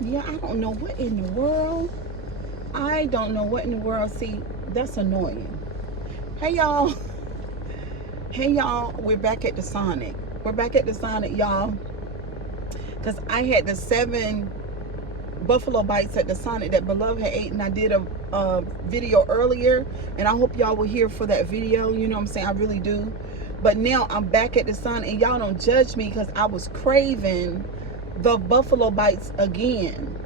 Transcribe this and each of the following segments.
Yeah, I don't know what in the world. I don't know what in the world. See, that's annoying. Hey y'all. Hey y'all. We're back at the Sonic. We're back at the Sonic, y'all. Because I had the 7 buffalo bites at the Sonic that Beloved had ate, and I did a video earlier, and I hope y'all were here for that video. You know what I'm saying? I really do. But now I'm back at the Sonic, and y'all don't judge me because I was craving the buffalo bites again.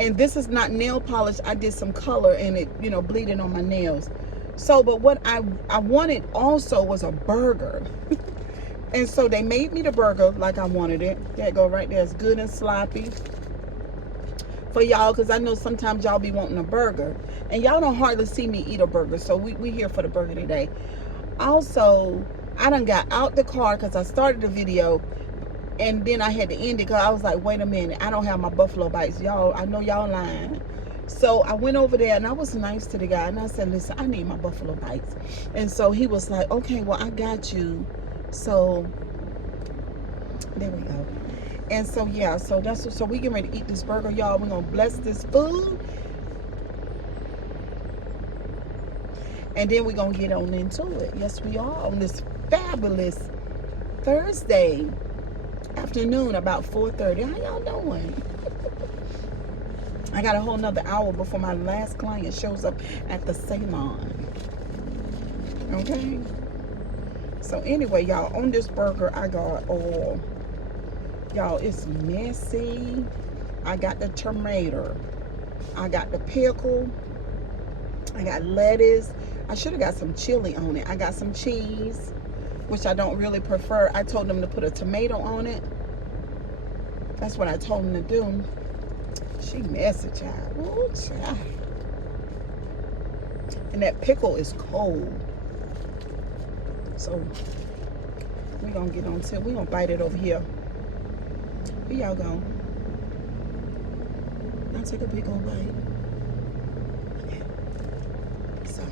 And this is not nail polish. I did some color and it, you know, bleeding on my nails. So, but what I wanted also was a burger. And so they made me the burger like I wanted it. There it go right there. It's good and sloppy for y'all, because I know sometimes y'all be wanting a burger. And y'all don't hardly see me eat a burger. So we here for the burger today. Also, I done got out the car because I started the video and then I had to end it because I was like, wait a minute, I don't have my buffalo bites. Y'all, I know y'all lying. So I went over there and I was nice to the guy and I said, listen, I need my buffalo bites. And so he was like, okay, well, I got you. So there we go. And so yeah, so that's so we getting ready to eat this burger, y'all. We're gonna bless this food. And then we're gonna get on into it. Yes, we are on this fabulous Thursday afternoon about 4:30. How y'all doing? I got a whole nother hour before my last client shows up at the salon. Okay. So anyway, y'all, on this burger, I got all. Y'all, it's messy. I got the tomato. I got the pickle. I got lettuce. I should have got some chili on it. I got some cheese, which I don't really prefer. I told them to put a tomato on it. That's what I told them to do. She messy, child. Ooh, child. And that pickle is cold. So we're gonna get on to it. We're gonna bite it over here. Here y'all go. I'll take a big old bite. Okay. So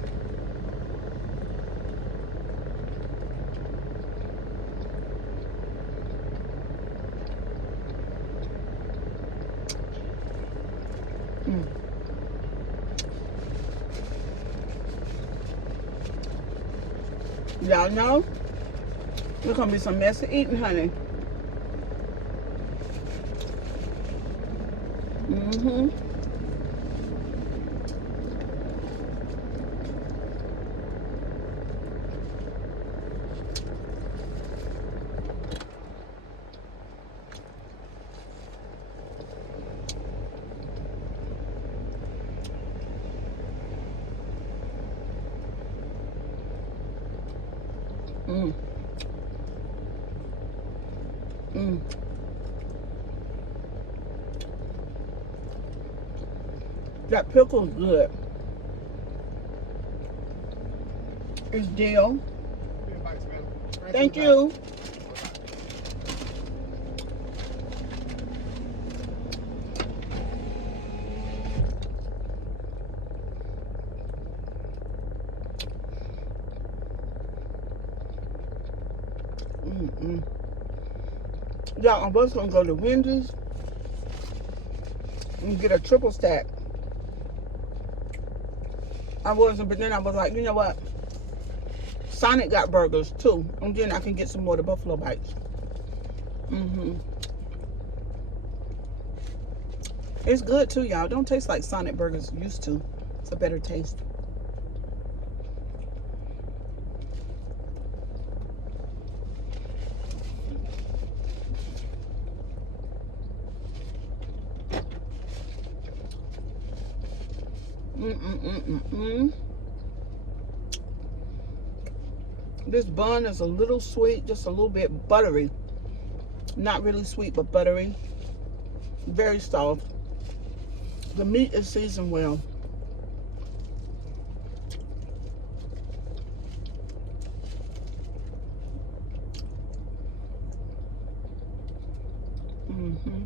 y'all know it's gonna be some messy eating, honey. Mm-hmm. Mm. Mm. That pickle's good. It's dill. Thank you. Mm-mm. Yeah, I was gonna go to Wendy's and get a triple stack. I wasn't, but then I was like, you know what? Sonic got burgers too, and then I can get some more of the buffalo bites. Mm-hmm. It's good too, y'all. Don't taste like Sonic burgers used to. It's a better taste. Mm-mm-mm-mm-mm. This bun is a little sweet, just a little bit buttery. Not really sweet, but buttery. Very soft. The meat is seasoned well. Mm-hmm.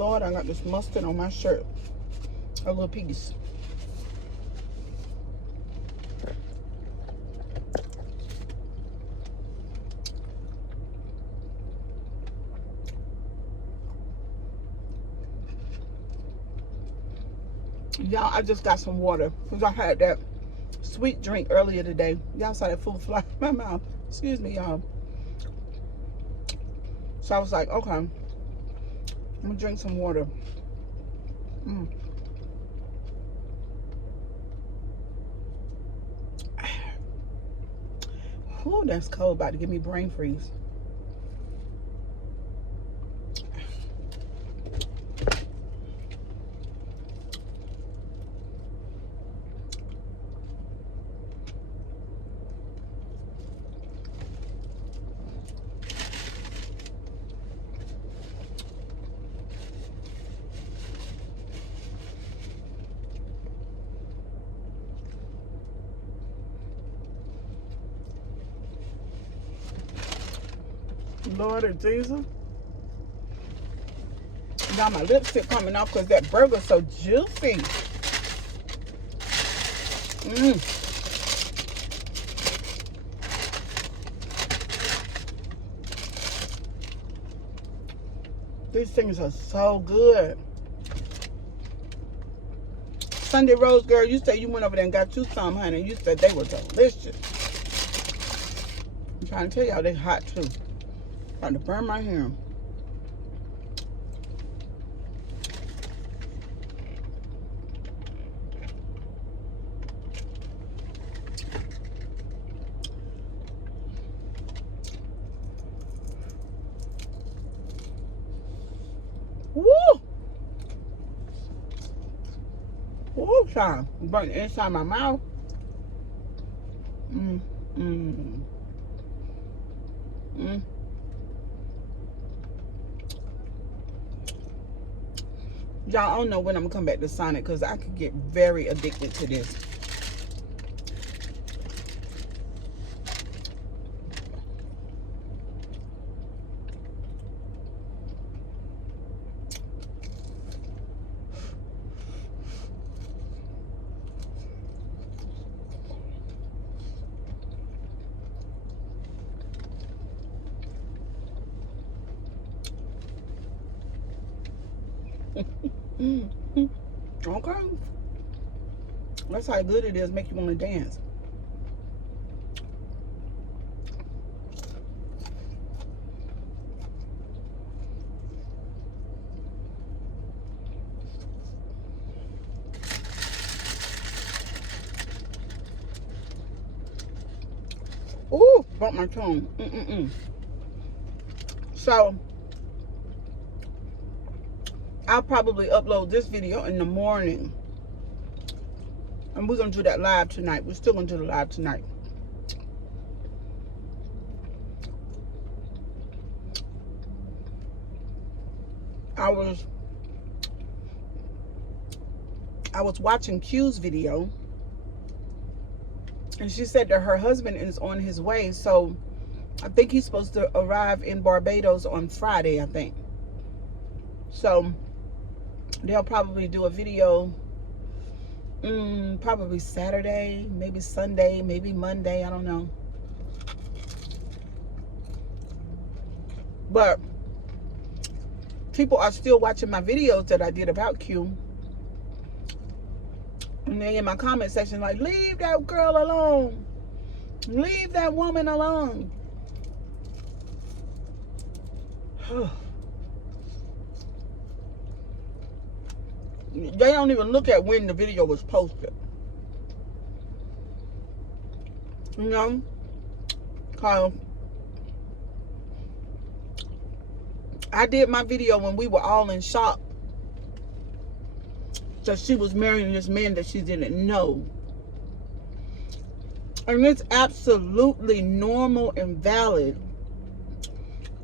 Lord, I got this mustard on my shirt. A little piece. Y'all, I just got some water because I had that sweet drink earlier today. Y'all saw that food fly in my mouth. Excuse me, y'all. So I was like, okay, I'm gonna drink some water. Oh, that's cold. About to give me brain freeze. Lord of Jesus. Got my lipstick coming off because that burger's so juicy. These things are so good. Sunday Rose, girl, you said you went over there and got you some, honey. You said they were delicious. I'm trying to tell y'all, they hot too. Trying to burn my hair. Woo! Woo, child. Burn the inside of my mouth. Y'all, I don't know when I'm gonna come back to Sonic because I could get very addicted to this. Okay. That's how good it is, make you want to dance. Ooh, bumped my tongue. So I'll probably upload this video in the morning. And we're going to do that live tonight. We're still going to do the live tonight. I was watching Q's video. And she said that her husband is on his way. So I think he's supposed to arrive in Barbados on Friday, I think. So they'll probably do a video probably Saturday, maybe Sunday, maybe Monday, I don't know. But people are still watching my videos that I did about Q. And they in my comment section like, leave that girl alone. Leave that woman alone. They don't even look at when the video was posted. You know? Cause I did my video when we were all in shock. So she was marrying this man that she didn't know. And it's absolutely normal and valid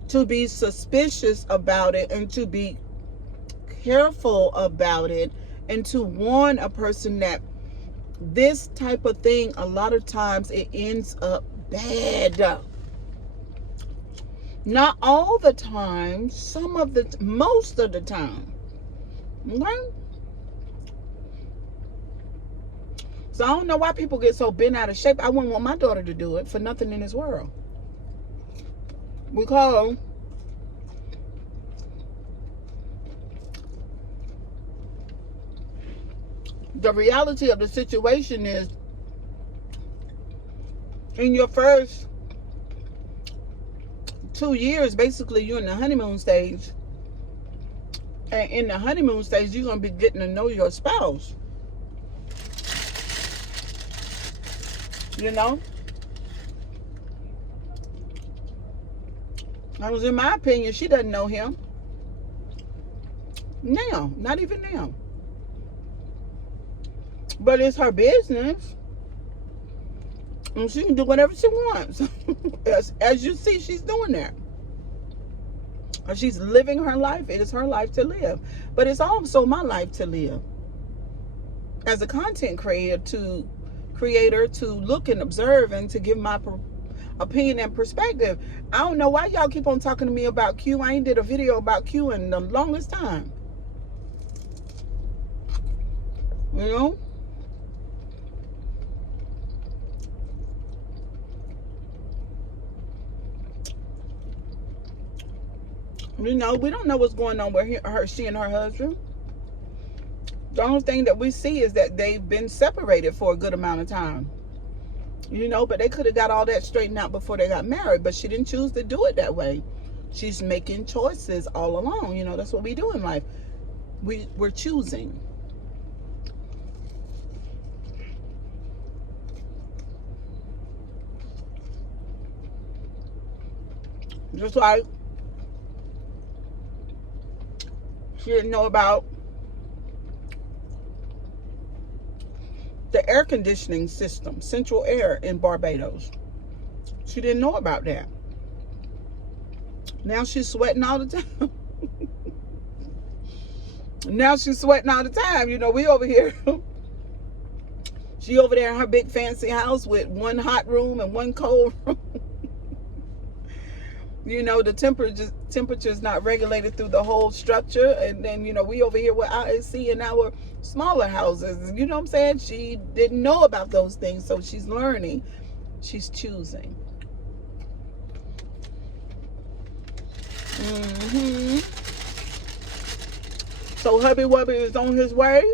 to be suspicious about it and to be careful about it and to warn a person that this type of thing, a lot of times it ends up bad. Not all the time, most of the time. Okay? So I don't know why people get so bent out of shape. I wouldn't want my daughter to do it for nothing in this world. Because the reality of the situation is, in your first 2 years, basically you're in the honeymoon stage. And in the honeymoon stage, you're going to be getting to know your spouse. You know? I was, in my opinion, she doesn't know him. Now. Not even now. But it's her business. And she can do whatever she wants. As you see, she's doing that. She's living her life. It is her life to live. But it's also my life to live. As a content creator, to look and observe and to give my opinion and perspective. I don't know why y'all keep on talking to me about Q. I ain't did a video about Q in the longest time. You know? You know, we don't know what's going on with she and her husband. The only thing that we see is that they've been separated for a good amount of time. You know, but they could have got all that straightened out before they got married. But she didn't choose to do it that way. She's making choices all along. You know, that's what we do in life. We're choosing. Just like she didn't know about the air conditioning system, central air in Barbados. She didn't know about that. Now she's sweating all the time. Now she's sweating all the time. You know, we over here. She over there in her big fancy house with one hot room and one cold room. You know, the temperature is not regulated through the whole structure. And then, you know, we over here with our AC in our smaller houses. You know what I'm saying? She didn't know about those things. So she's learning. She's choosing. So hubby wubby is on his way.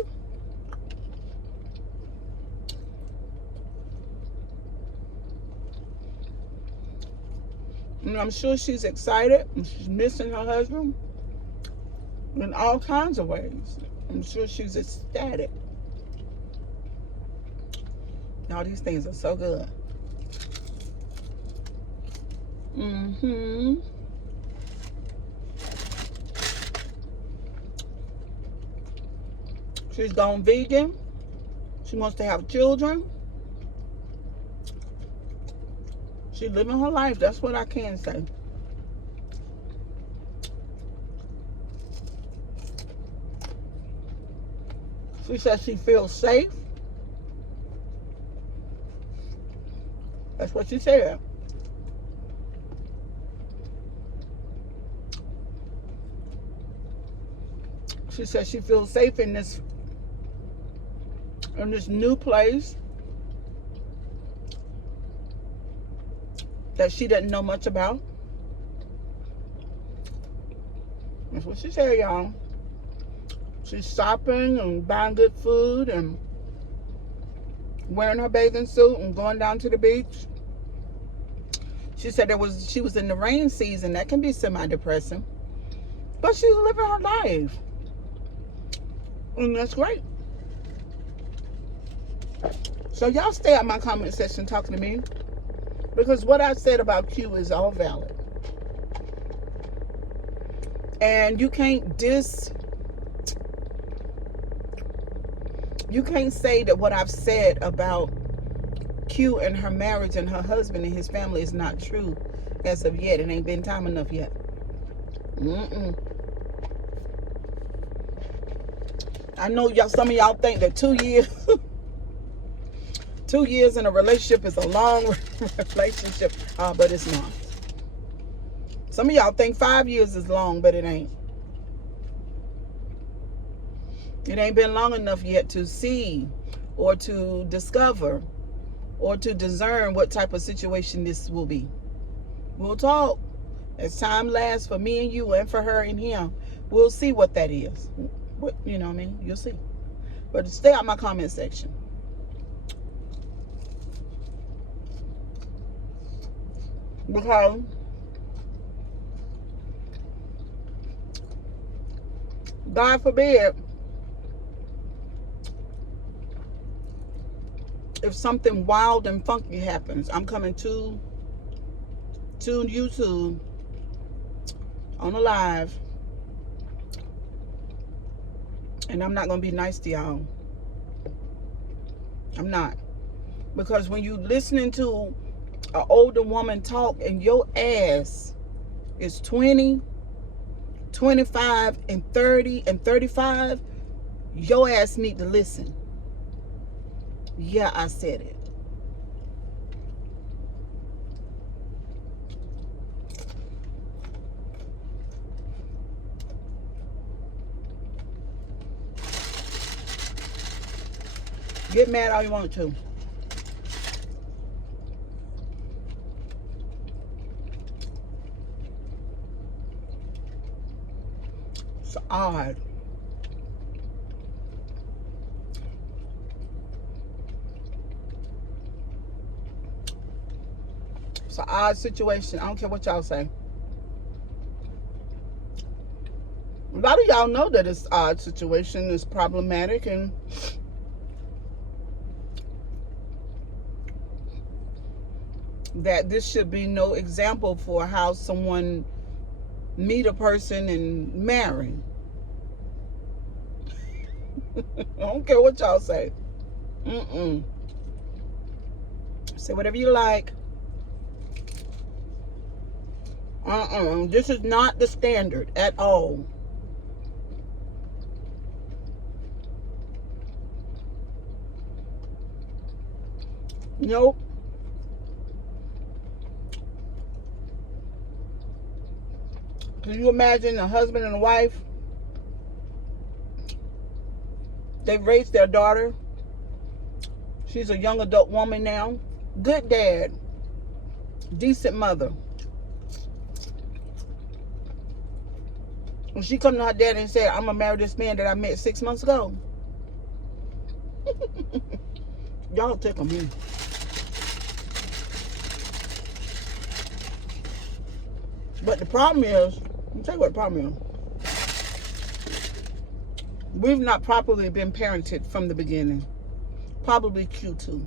And I'm sure she's excited. And she's missing her husband in all kinds of ways. I'm sure she's ecstatic. All these things are so good. She's gone vegan. She wants to have children. She's living her life. That's what I can say. She says she feels safe. That's what she said. She says she feels safe in this new place that she doesn't know much about. That's what she said, y'all. She's shopping and buying good food and wearing her bathing suit and going down to the beach. She said she was in the rain season. That can be semi-depressing. But she's living her life. And that's great. So y'all stay at my comment section talking to me. Because what I said about Q is all valid. And you can't say that what I've said about Q and her marriage and her husband and his family is not true as of yet. It ain't been time enough yet. I know some of y'all think that 2 years 2 years in a relationship is a long relationship, but it's not. Some of y'all think 5 years is long, but it ain't. It ain't been long enough yet to see or to discover or to discern what type of situation this will be. We'll talk. As time lasts for me and you and for her and him, we'll see what that is. What, you know what I mean? You'll see. But stay out my comment section. Because God forbid if something wild and funky happens, I'm coming to YouTube on a live, and I'm not gonna be nice to y'all. I'm not. Because when you listening to an older woman talk and your ass is 20, 25, and 30, and 35, your ass need to listen. Yeah, I said it. Get mad all you want to. It's odd. It's an odd situation. I don't care what y'all say. A lot of y'all know that it's an odd situation. It's problematic, and that this should be no example for how someone meet a person and marry. I don't care what y'all say. Say whatever you like. This is not the standard at all. Nope. Can you imagine a husband and a wife? They've raised their daughter. She's a young adult woman now. Good dad. Decent mother. When she come to her dad and said, I'm going to marry this man that I met 6 months ago. Y'all tickle me. But the problem is, let me tell you what the problem is. We've not properly been parented from the beginning. Probably Q2.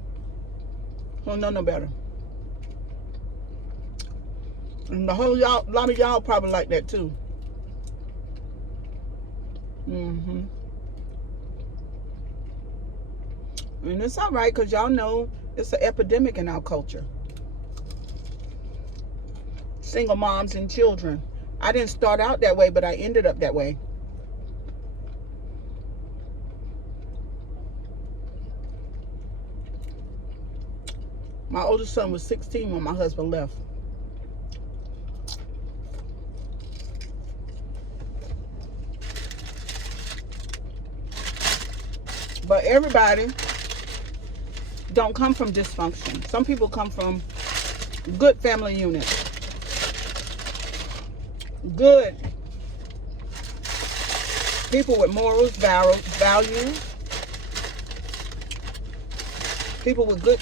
Don't know no better. And a lot of y'all probably like that too. And it's all right, because y'all know it's an epidemic in our culture. Single moms and children. I didn't start out that way, but I ended up that way. My oldest son was 16 when my husband left. But everybody don't come from dysfunction. Some people come from good family units. Good people with morals, values. People with good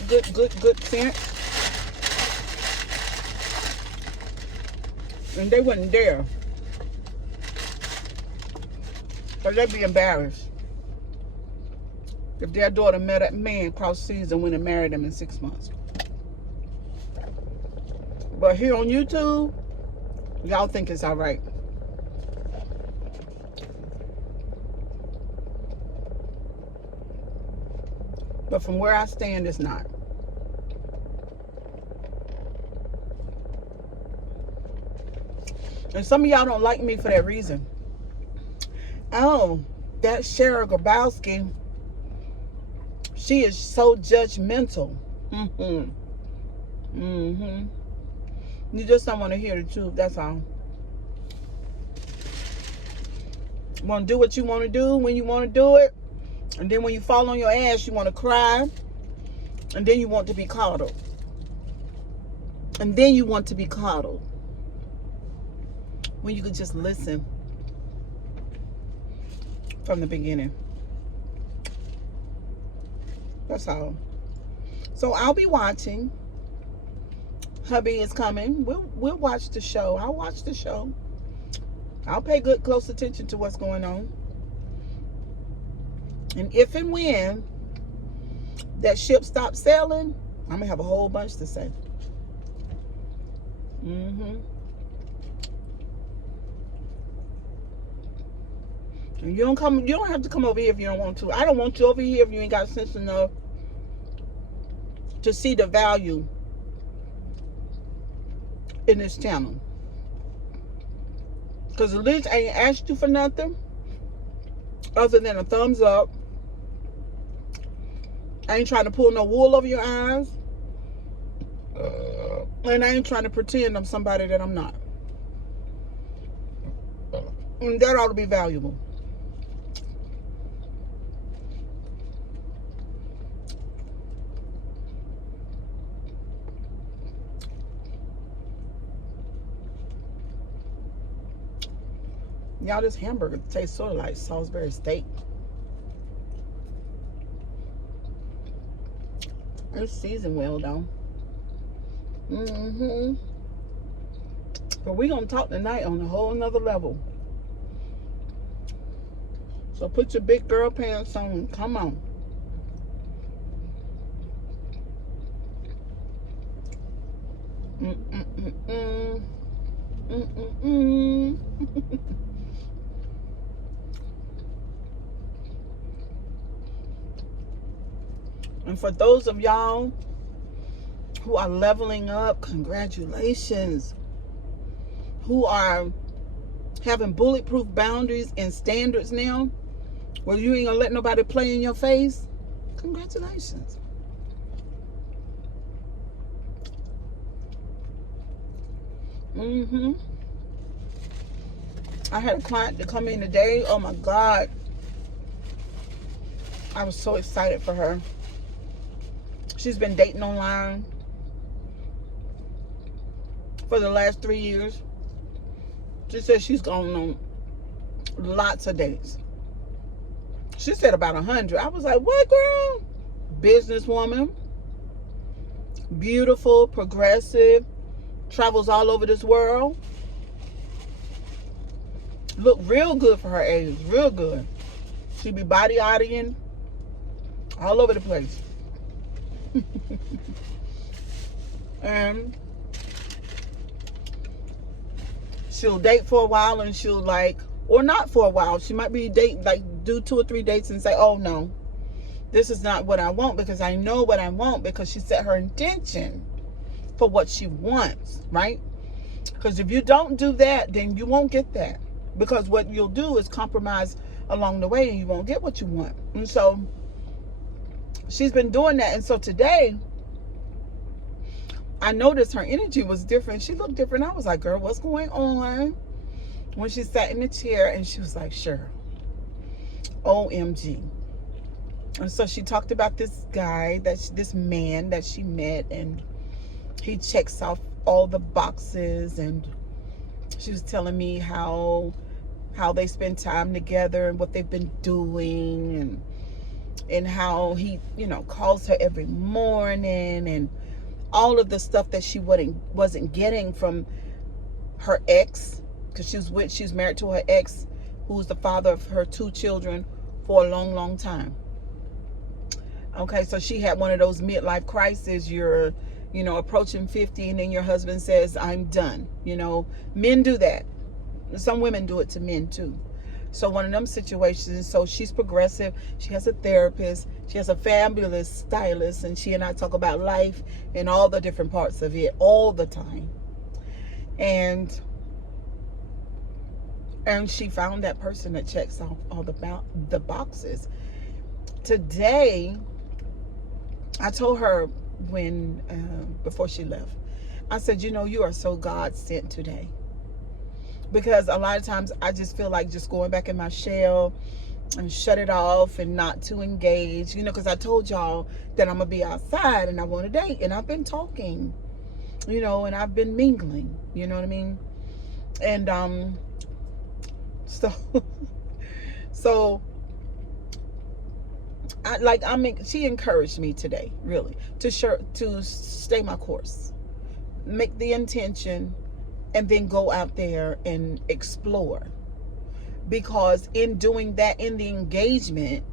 sense. And they wouldn't dare. Because they'd be embarrassed if their daughter met a man cross seas and went and married him in 6 months. But here on YouTube, y'all think it's all right. But from where I stand, it's not. And some of y'all don't like me for that reason. Oh, that Cheryl Grabowski, she is so judgmental. You just don't want to hear the truth, that's all. Want to do what you want to do when you want to do it. And then when you fall on your ass, you want to cry. And then you want to be coddled. And then you want to be coddled. When you could just listen from the beginning. That's all. So I'll be watching. Hubby is coming. We'll watch the show. I'll watch the show. I'll pay good close attention to what's going on. And if and when that ship stops sailing, I'm gonna have a whole bunch to say. And you don't have to come over here if you don't want to. I don't want you over here if you ain't got sense enough to see the value in this channel. Because at least I ain't asked you for nothing other than a thumbs up. I ain't trying to pull no wool over your eyes. And I ain't trying to pretend I'm somebody that I'm not. And that ought to be valuable. Y'all, this hamburger tastes sort of like Salisbury steak. It's seasoned well, though. But we're going to talk tonight on a whole nother level. So put your big girl pants on. Come on. And for those of y'all who are leveling up, congratulations. Who are having bulletproof boundaries and standards now, where you ain't gonna let nobody play in your face, congratulations. I had a client to come in today. Oh my God. I was so excited for her. She's been dating online for the last 3 years. She said she's gone on lots of dates. She said about 100. I was like, what, girl? Businesswoman. Beautiful, progressive. Travels all over this world. Look real good for her age. Real good. She be body-odying all over the place. And she'll date for a while and she'll like, or not for a while. She might be do 2 or 3 dates and say, oh no, this is not what I want, because I know what I want, because she set her intention for what she wants, right? Because if you don't do that, then you won't get that, because what you'll do is compromise along the way and you won't get what you want. And so she's been doing that. And so today I noticed her energy was different. She looked different. I was like, girl, what's going on? When she sat in the chair, and she was like, sure. OMG. And so she talked about this guy, this man that she met, and he checks off all the boxes. And she was telling me how they spend time together and what they've been doing, and how he, calls her every morning, and all of the stuff that she wasn't getting from her ex, because she's married to her ex, who's the father of her 2 children for a long, long time. Okay, so she had one of those midlife crises. You're, approaching 50, and then your husband says, I'm done. Men do that. Some women do it to men too. So one of them situations. So she's progressive. She has a therapist. She has a fabulous stylist. And she and I talk about life and all the different parts of it all the time. And she found that person that checks off all the boxes. Today, I told her before she left, I said, you are so God sent today. because a lot of times I just feel like just going back in my shell and shut it off and not to engage, because I told y'all that I'm gonna be outside and I want to date, and I've been talking, and I've been mingling, you know what I mean? And so so she encouraged me today, really, to stay my course, make the intention, and then go out there and explore. Because in doing that, in the engagement,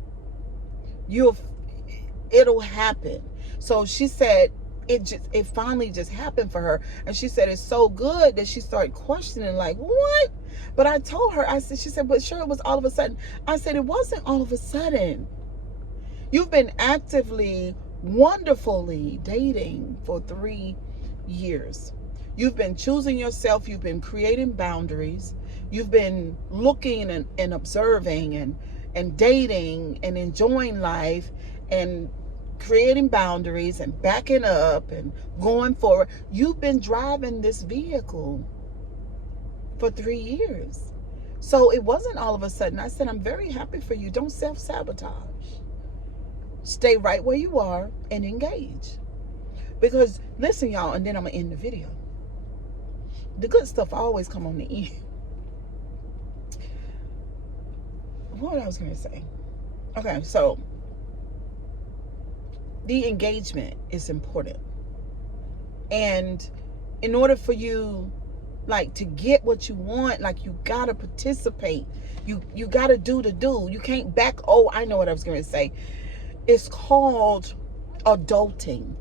it'll happen. So she said it finally just happened for her, and she said it's so good that she started questioning, like, what? But I told her, she said, but sure, it was all of a sudden. I said, it wasn't all of a sudden. You've been actively, wonderfully dating for 3 years. You've been choosing yourself. You've been creating boundaries. You've been looking and observing and dating and enjoying life and creating boundaries and backing up and going forward. You've been driving this vehicle for 3 years. So it wasn't all of a sudden. I said, I'm very happy for you. Don't self-sabotage. Stay right where you are and engage. Because, listen, y'all, and then I'm going to end the video. The good stuff always come on the end. What I was going to say? Okay, so the engagement is important. And in order for you, to get what you want, you got to participate. You got to do the do. You can't back. Oh, I know what I was going to say. It's called adulting.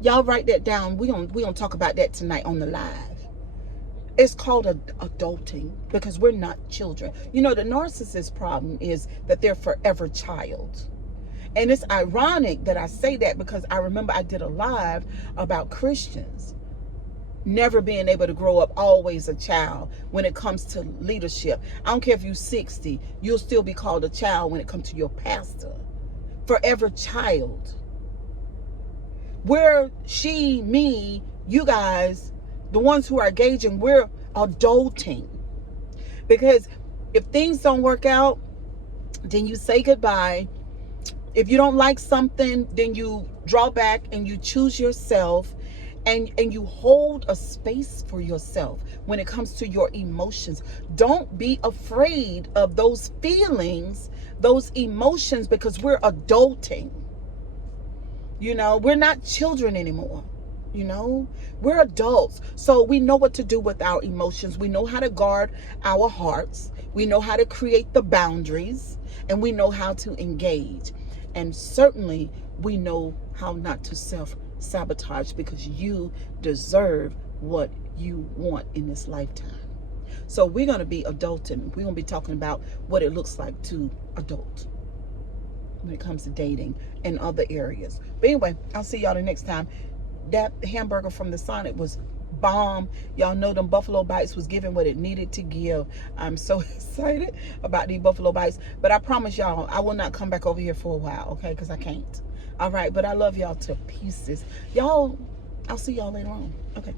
Y'all write that down. We gonna talk about that tonight on the live. It's called adulting because we're not children. The narcissist problem is that they're forever child. And it's ironic that I say that because I remember I did a live about Christians never being able to grow up, always a child when it comes to leadership. I don't care if you're 60, you'll still be called a child when it comes to your pastor. Forever child. We're she, me, you guys, the ones who are engaging, we're adulting. Because if things don't work out, then you say goodbye. If you don't like something, then you draw back and you choose yourself, and you hold a space for yourself when it comes to your emotions. Don't be afraid of those feelings, those emotions, because we're adulting. We're not children anymore. We're adults. So we know what to do with our emotions. We know how to guard our hearts. We know how to create the boundaries, and we know how to engage. And certainly we know how not to self-sabotage, because you deserve what you want in this lifetime. So we're going to be adulting. We're going to be talking about what it looks like to adult when it comes to dating and other areas. But anyway, I'll see y'all the next time. That hamburger from the Sonic was bomb. Y'all know them Buffalo Bites was giving what it needed to give. I'm so excited about these Buffalo Bites. But I promise y'all, I will not come back over here for a while, okay? Because I can't. All right, but I love y'all to pieces. Y'all, I'll see y'all later on. Okay.